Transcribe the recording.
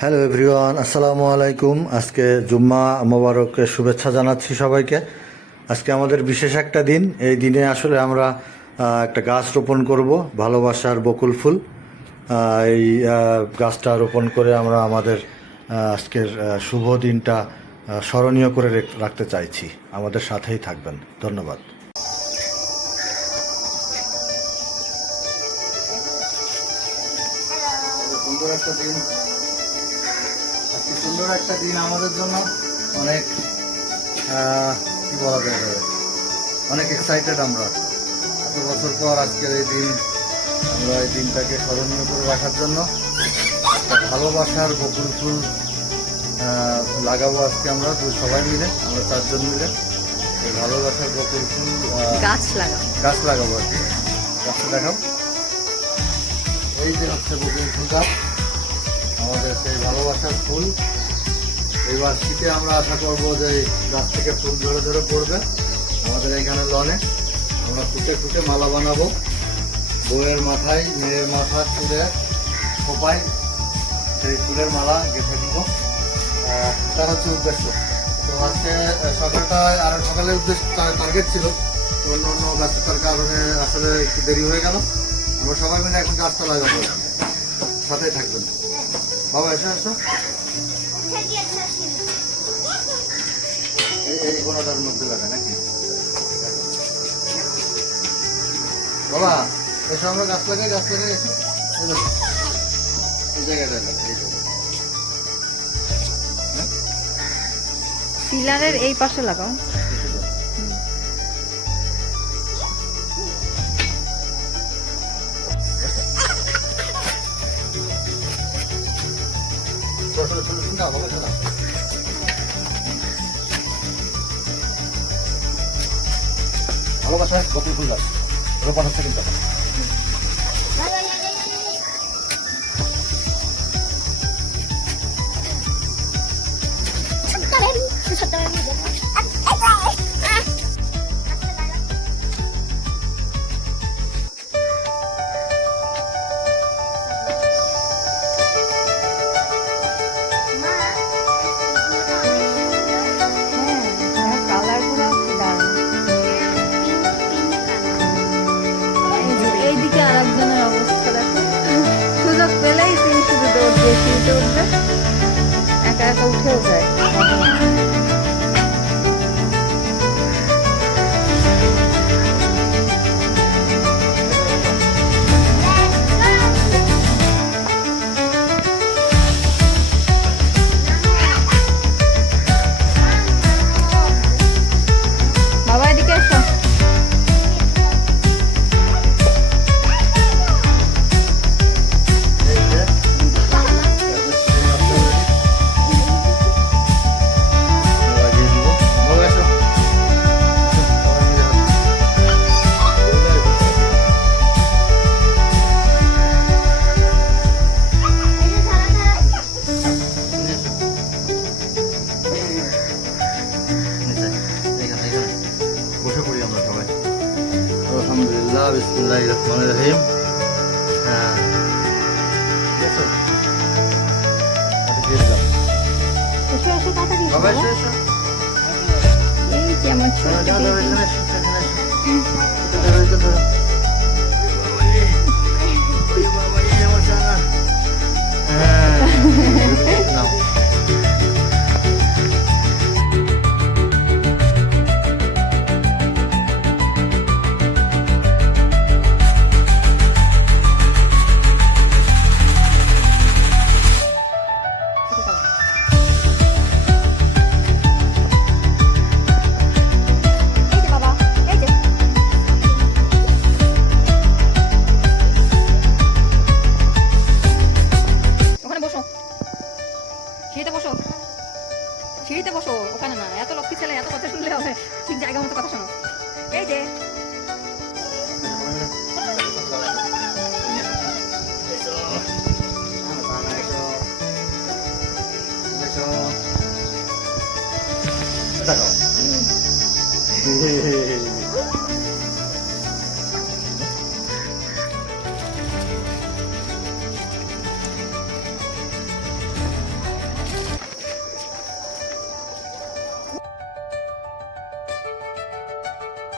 Hello everyone, আসসালামু আলাইকুম। আজকে জুম্মা মোবারকের শুভেচ্ছা জানাচ্ছি সবাইকে। আজকে আমাদের বিশেষ একটা দিন। এই দিনে আসলে আমরা একটা গাছ রোপণ করব, ভালোবাসার বকুল ফুল। এই গাছটা রোপণ করে আমরা আমাদের আজকের শুভ দিনটা স্মরণীয় করে রাখতে চাইছি। আমাদের সাথেই থাকবেন, ধন্যবাদ। সুন্দর একটা দিন, সুন্দর একটা দিন আমাদের জন্য। অনেক কি বলা যায়, অনেক এক্সাইটেড আমরা। এত বছর পর আজকের এই দিন, আমরা এই দিনটাকে স্মরণীয় করে রাখার জন্য ভালোবাসার বকুল ফুল লাগাবো আজকে আমরা সবাই মিলে, আমরা 4 জন মিলে এই ভালোবাসার বকুল ফুল গাছ লাগাবো আর কি। গাছটা দেখাও, এই যে হচ্ছে বকুল ফুল গাছ, আমাদের সেই ভালোবাসার ফুল। এইবার শীতে আমরা আশা করব যে গাছ থেকে ফুল ধরে ধরে পড়বে আমাদের এখানে লনে। আমরা ফুটে ফুটে মালা বানাবো, বউয়ের মাথায়, মেয়ের মাথা, চুলে, খোপায় সেই ফুলের মালা গেঁথে দিব। তার হচ্ছে উদ্দেশ্য। তো আজকে সকালের উদ্দেশ্য টার্গেট ছিল, তো অন্য অন্য ব্যস্ততার কারণে আসলে একটু দেরি হয়ে গেল। আমরা সবাই মিলে এখন গাছটা লাগাবো, সাথেই থাকবেন। বাবা এসো এসো, এই কোনাটার মধ্যে লাগায় নাকি বাবা? এসো আমরা গাছ লাগাই এসো, এই জায়গাটা পিলারের এই পাশে লাগাও। ভালোবাসায় বকুল ফুল গাছ রোপণ হচ্ছে কিন্তু এইদিকে আর একজনের অবস্থা দেখো, সুযোগ পেলেই তিনি শুধু দৌড় দিয়ে উঠবে, একা একা উঠেও যায়। বাবা এদিকে এসো। আলহামদুলিল্লাহ, বিসমিল্লাহির রহমানির রহিম। হ্যাঁ, বাবা এসো এসো, এই যে আমার ছোট সিঁড়িতে বসো, ওখানে না। এত লক্ষ্মী ছেলে, এত কথা শুনলে হবে, ঠিক জায়গা মতো কথা শোনো। এই যে দেখাও।